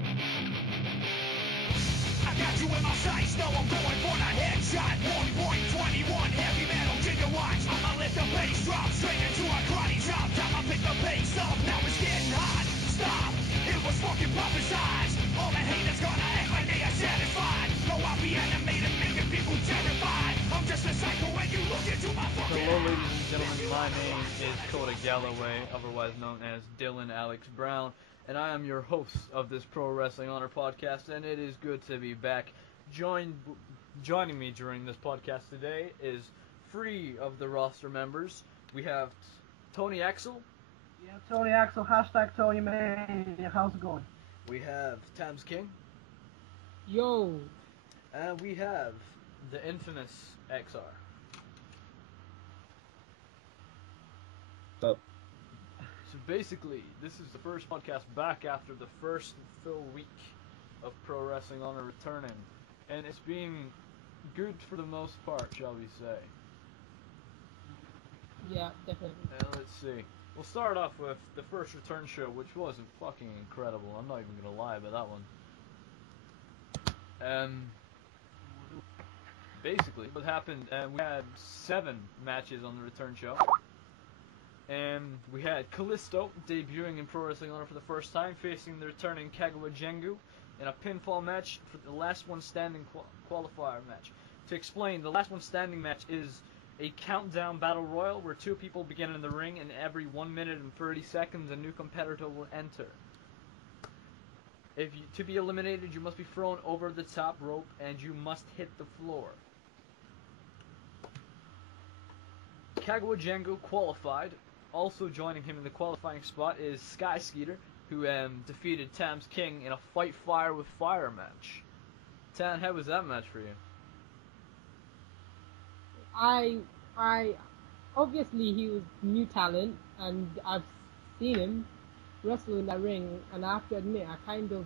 I got you in my sights, no, I'm going for the headshot. 1.21 heavy metal gigawatts. I'ma let the bass drop straight into a karate chop. Time I pick the bass up, now it's getting hot. Stop, it was fucking prophesized. All the haters gonna act like they are satisfied. No, I'll be animated, making people terrified. I'm just a psycho when you look into my fucking Hello ladies and gentlemen, my name is Kota Galloway, otherwise known as Dylan Alex Brown, and I am your host of this Pro Wrestling Honor podcast, and it is good to be back. Joining me during this podcast today is three of the roster members. We have Toni Axel. Yeah, Toni Axel, hashtag Tony man. How's it going? We have Tamz King. Yo. And we have the infamous XR. Up. So basically, this is the first podcast back after the first full week of Pro Wrestling Honor returning, and it's been good for the most part, shall we say. Yeah, definitely. And let's see. We'll start off with the first return show, which was fucking incredible. I'm not even gonna lie about that one. Basically, what happened, we had 7 matches on the return show. And we had Kalisto debuting in Pro Wrestling Honor for the first time, facing the returning Kagawa Jengu in a pinfall match for the last one standing qualifier match. To explain, the last one standing match is a countdown battle royal where 2 people begin in the ring, and every 1 minute and 30 seconds a new competitor will enter. To be eliminated, you must be thrown over the top rope and you must hit the floor. Kagawa Jengu qualified. Also joining him in the qualifying spot is Sky Skeeter, who defeated Tamz King in a Fight Fire with Fire match. Tan, how was that match for you? I obviously he was new talent, and I've seen him wrestle in that ring, and I have to admit I kind of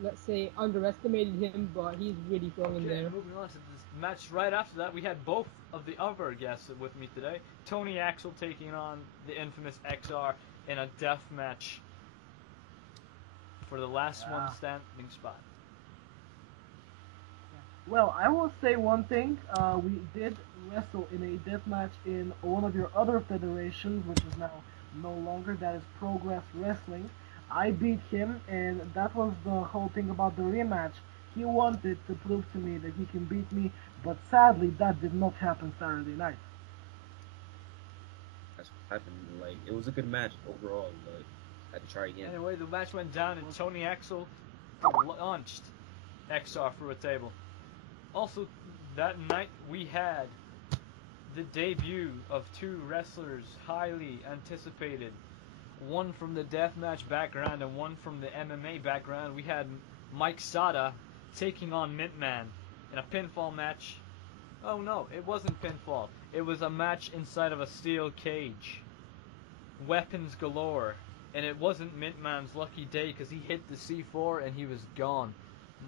let's say underestimated him, but he's really strong in there. Moving on to this match right after that, we had both of the other guests with me today. Toni Axel taking on the infamous XR in a death match for the last one standing spot. Well, I will say one thing. We did wrestle in a death match in one of your other federations, which is now no longer. That is Progress Wrestling. I beat him, and that was the whole thing about the rematch. He wanted to prove to me that he can beat me, but sadly that did not happen Saturday night. That's what happened. Like, it was a good match overall, but I had to try again. Anyway, the match went down, and Toni Axel launched XR through a table. Also, that night we had the debut of 2 wrestlers highly anticipated. One from the deathmatch background and one from the MMA background. We had Mike Sada taking on Mintman in a pinfall match. Oh no, it wasn't pinfall. It was a match inside of a steel cage. Weapons galore. And it wasn't Mintman's lucky day because he hit the C4 and he was gone.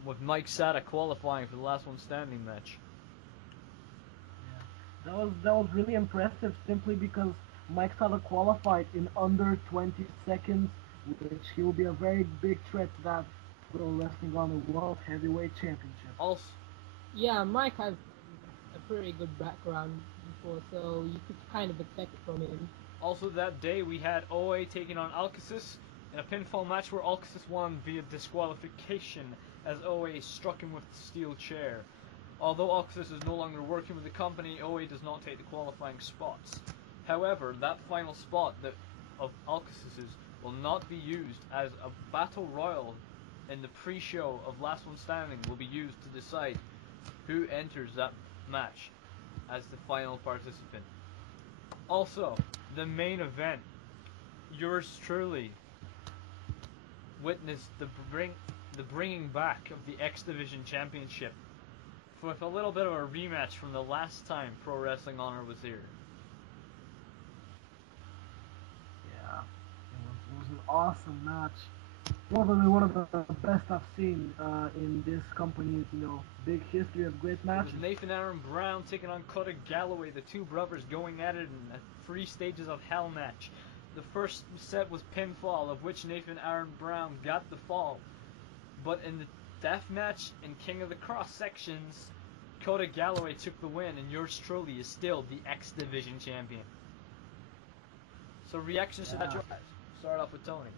With Mike Sada qualifying for the last one standing match. Yeah. That was really impressive simply because Mike Sada qualified in under 20 seconds, which he will be a very big threat to that Pro Wrestling Honor World Heavyweight Championship. Also, Yeah, Mike has a pretty good background before, so you could kind of expect it from him. Also that day we had OA taking on Alcacis in a pinfall match where Alcacis won via disqualification as OA struck him with the steel chair. Although Alcacis is no longer working with the company, OA does not take the qualifying spots. However, that final spot of Alcacis's will not be used, as a battle royal in the pre-show of Last One Standing will be used to decide who enters that match as the final participant. Also, the main event, yours truly witnessed the bringing back of the X Division Championship with a little bit of a rematch from the last time Pro Wrestling Honor was here. Yeah, it was an awesome match. Probably one of the best I've seen in this company's, big history of great It matches. was Nathan Aaron Brown taking on Kota Galloway, the 2 brothers going at it in a 3 stages of hell match. The first set was pinfall, of which Nathan Aaron Brown got the fall. But in the death match in King of the Cross sections, Kota Galloway took the win, and yours truly is still the X Division champion. So reactions to that choice. Start off with Tony.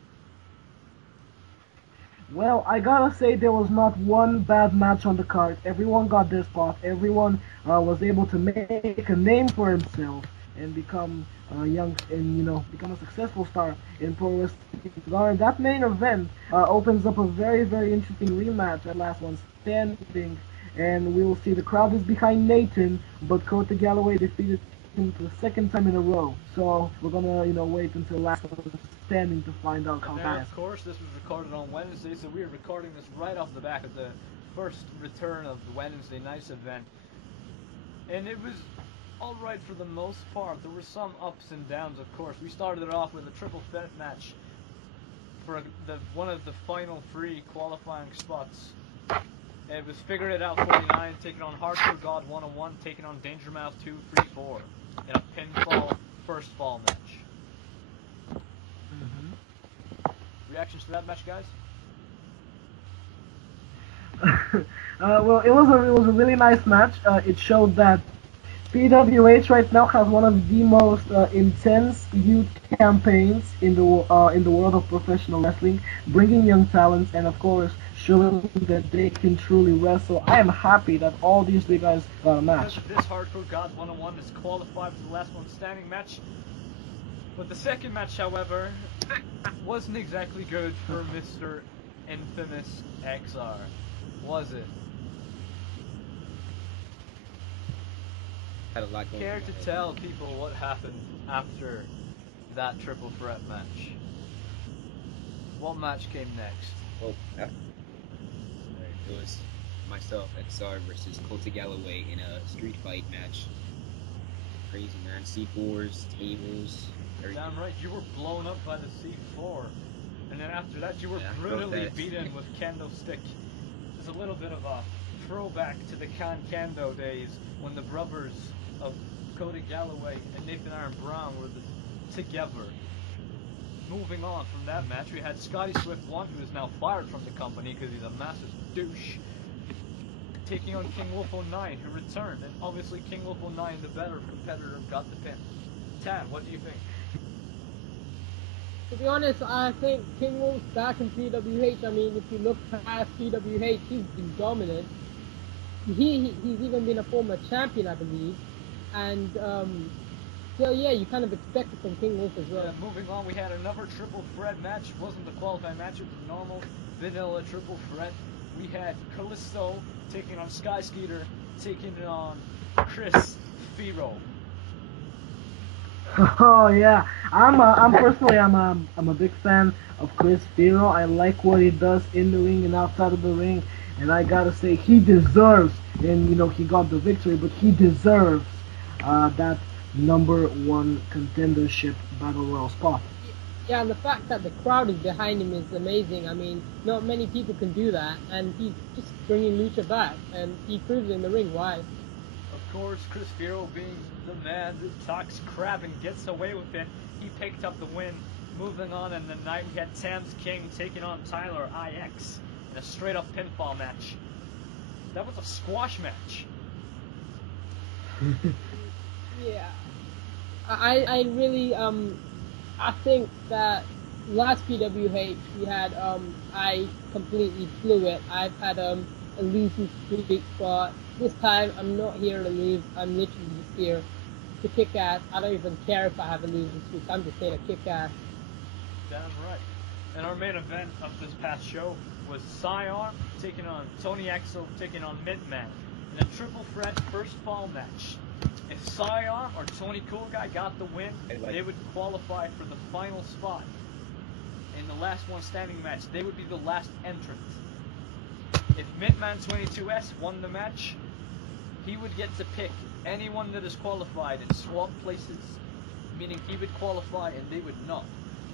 Well, I gotta say there was not one bad match on the card. Everyone got their spot. Everyone was able to make a name for himself and become become a successful star in pro wrestling. That main event opens up a very, very interesting rematch at Last One Standing, and we will see the crowd is behind Nathan, but Kota Galloway defeated him for the second time in a row. So we're gonna wait until Last One Standing to find out how that is. Of course, this was recorded on Wednesday, so we are recording this right off the back of the first return of the Wednesday night's event, and it was alright for the most part. There were some ups and downs, of course. We started it off with a triple threat match for one of the final 3 qualifying spots. It was Figured It Out 49 taking on Hardcore God 101 taking on Danger Mouse 234 in a pinfall first fall match. Reactions to that match, guys? Well, it was a really nice match. It showed that PWH right now has one of the most intense youth campaigns in the world of professional wrestling, bringing young talents and of course showing that they can truly wrestle. I am happy that all these 3 guys got a match. This Hardcore God 101 is qualified for the Last One Standing match, but the second match, however, wasn't exactly good for Mr. Infamous XR, was it? Had a lot going Care on. to tell people what happened after that triple threat match? What match came next? Well, it was myself, XR, versus Kota Galloway in a street fight match. Crazy, man. C4s, tables, everything. Damn right, you were blown up by the C4. And then after that, you were brutally beaten with kendo stick. There's a little bit of a throwback to the Kando days when the brothers of Kota Galloway and Nathan Aaron Brown were together. Moving on from that match, we had Scotty Swift 1, who is now fired from the company because he's a massive douche, taking on King Wolf 09, who returned, and obviously King Wolf 09, the better competitor, got the pin. Tan, what do you think? To be honest, I think King Wolf's back in PWH. I mean, if you look past PWH, he's been dominant. He's even been a former champion, I believe. And so yeah, you kind of expect it from King Wolf as well. Yeah, moving on, we had another triple threat match. It wasn't the qualifying match, it was a normal vanilla triple threat. We had Callisto taking on Sky Skeeter, taking on Chris Firo. Oh yeah, I'm personally I'm a big fan of Chris Firo. I like what he does in the ring and outside of the ring, and I gotta say he deserves. And he got the victory, but he deserves that #1 contendership battle royal spot. Yeah, and the fact that the crowd is behind him is amazing. I mean, not many people can do that, and he's just bringing Lucha back, and he proves in the ring why. Of course, Chris Firo being the man that talks crap and gets away with it, he picked up the win. Moving on in the night, we had Tamz King taking on Tyler IX in a straight-up pinfall match. That was a squash match. Yeah, I really I think that last PWH we had I completely blew it. I've had a losing streak, but this time I'm not here to lose. I'm literally just here to kick ass. I don't even care if I have a losing streak. I'm just here to kick ass. Damn right. And our main event of this past show was Scion taking on Toni Axel taking on Mintman in a triple threat first fall match. If Scion or Tony Cool Guy got the win, they would qualify for the final spot in the Last One Standing match. They would be the last entrant. If Mintman22S won the match, he would get to pick anyone that is qualified and swap places, meaning he would qualify and they would not.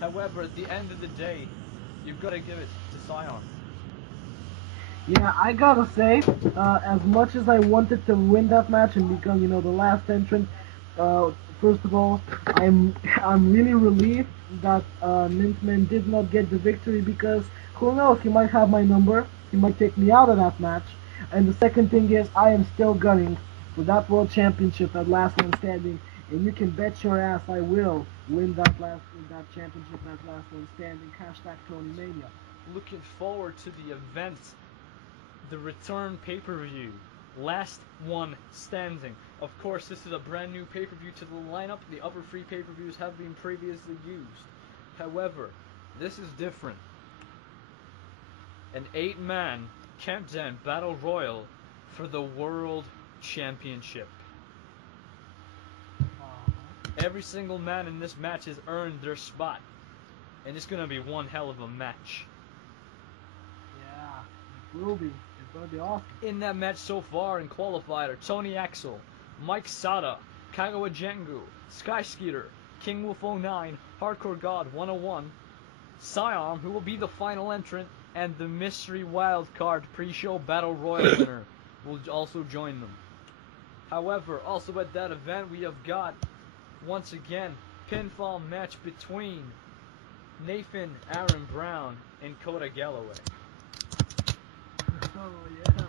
However, at the end of the day, you've got to give it to Scion. Yeah, I gotta say, as much as I wanted to win that match and become, the last entrant, First of all, I'm really relieved that Mintman did not get the victory because who knows, he might have my number, he might take me out of that match. And the second thing is, I am still gunning for that world championship at last one standing, and you can bet your ass I will win that championship at last one standing. Hashtag Tony Mania. Looking forward to the event, the return pay-per-view, last one standing. Of course, this is a brand new pay-per-view to the lineup. The other 3 pay-per-views have been previously used. However, this is different. An 8-man countdown battle royal for the world championship. Every single man in this match has earned their spot, and it's gonna be one hell of a match. Yeah, it will be. It's gonna be awesome. In that match so far in qualifier, Toni Axel, Mike Sada, Kagawa Jengu, Sky Skeeter, King Wolf 09, Hardcore God 101, Siarm, who will be the final entrant, and the mystery wildcard pre-show battle royal winner will also join them. However, also at that event we have got, once again, pinfall match between Nathan Aaron Brown and Kota Galloway. Oh yeah,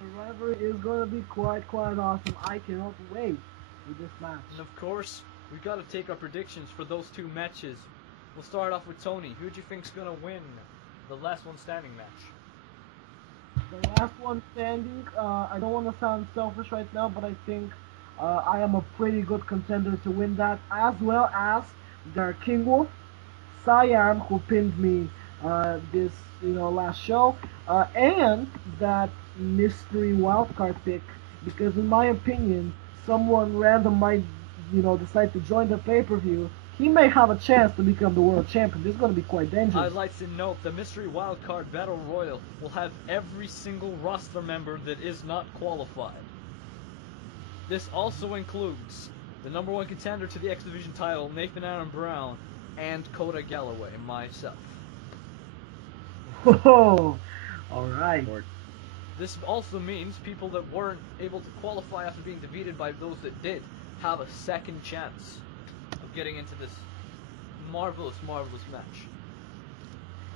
the rivalry is gonna be quite awesome. I cannot wait for this match. And of course, we got to take our predictions for those 2 matches. We'll start off with Tony. Who do you think's gonna win the last one standing match? The last one standing. I don't want to sound selfish right now, but I think I am a pretty good contender to win that, as well as their King Wolf, Siarm, who pinned me this last show, and that mystery wildcard pick, because in my opinion, someone random might decide to join the pay-per-view. He may have a chance to become the world champion. This is going to be quite dangerous. I'd like to note the mystery wildcard battle royal will have every single roster member that is not qualified. This also includes the number 1 contender to the X Division title, Nathan Aaron Brown, and Kota Galloway, myself. Oh, all right. This also means people that weren't able to qualify after being defeated by those that did have a second chance of getting into this marvelous match.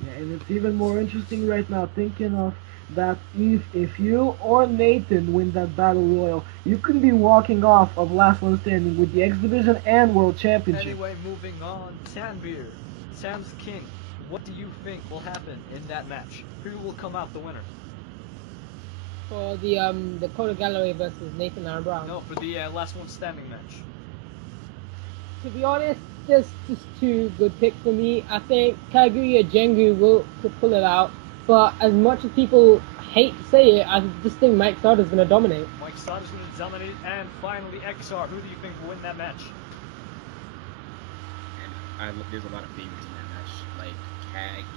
Yeah, and it's even more interesting right now thinking of that if you or Nathan win that battle royal, you can be walking off of last one standing with the X Division and World Championship. Anyway, moving on, Tanbeer, Tamz King, what do you think will happen in that match? Who will come out the winner? For the Kota Galloway versus Nathan Aaron Brown. No, for the last one standing match. To be honest, there's just 2 good picks for me. I think Kaguya Jengu could pull it out, but as much as people hate to say it, I just think Mike Sada's going to dominate. Mike Sada's going to dominate, and finally XR, who do you think will win that match? And there's a lot of favorites in that match, like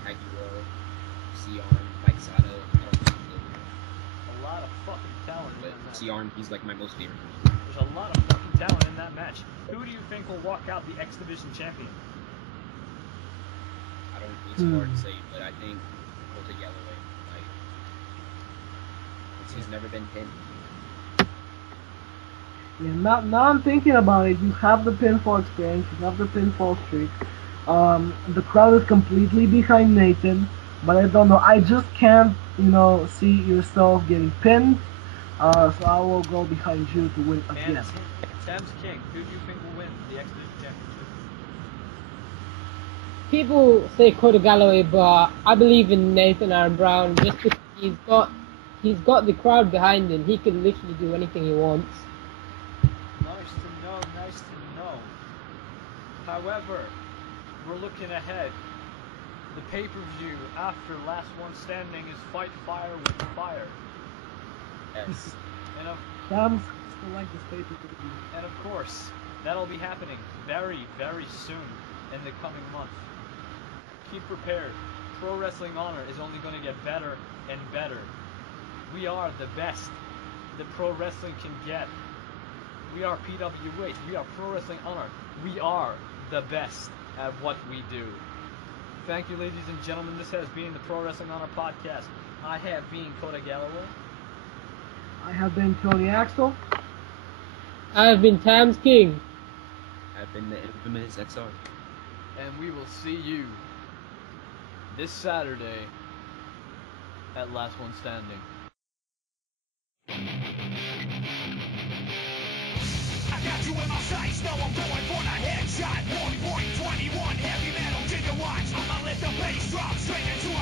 Kaguya, Siarm, Mike Sada. A lot of fucking talent in that match. Siarm, he's like my most favorite. There's a lot of fucking talent in that match. Who do you think will walk out the X Division champion? I don't think it's hard to say, but I think Kota Galloway. He's never been pinned. Yeah, now I'm thinking about it. You have the pinfall experience, you have the pinfall streak. The crowd is completely behind Nathan, but I don't know. I just can't, see yourself getting pinned. So I will go behind you to win again. And Tamz King, who do you think will win the X Division championship? People say Kota Galloway, but I believe in Nathan Aaron Brown just because he's got the crowd behind him. He can literally do anything he wants. Nice to know. However, we're looking ahead. The pay-per-view after last one standing is Fight Fire with Fire. Yes. Tamz still like this pay-per-view. And of course, that'll be happening very, very soon in the coming months. Keep prepared. Pro Wrestling Honor is only going to get better and better. We are the best that pro wrestling can get. We are PWH. We are Pro Wrestling Honor. We are the best at what we do. Thank you, ladies and gentlemen. This has been the Pro Wrestling Honor podcast. I have been Kota Galloway. I have been Tony Axel. I have been Tamz King. I've been the infamous XR. And we will see you this Saturday at Last One Standing. I got you in my sights, now I'm going for the headshot. 1.21 heavy metal gigawatts. I'ma let the bass drop straight into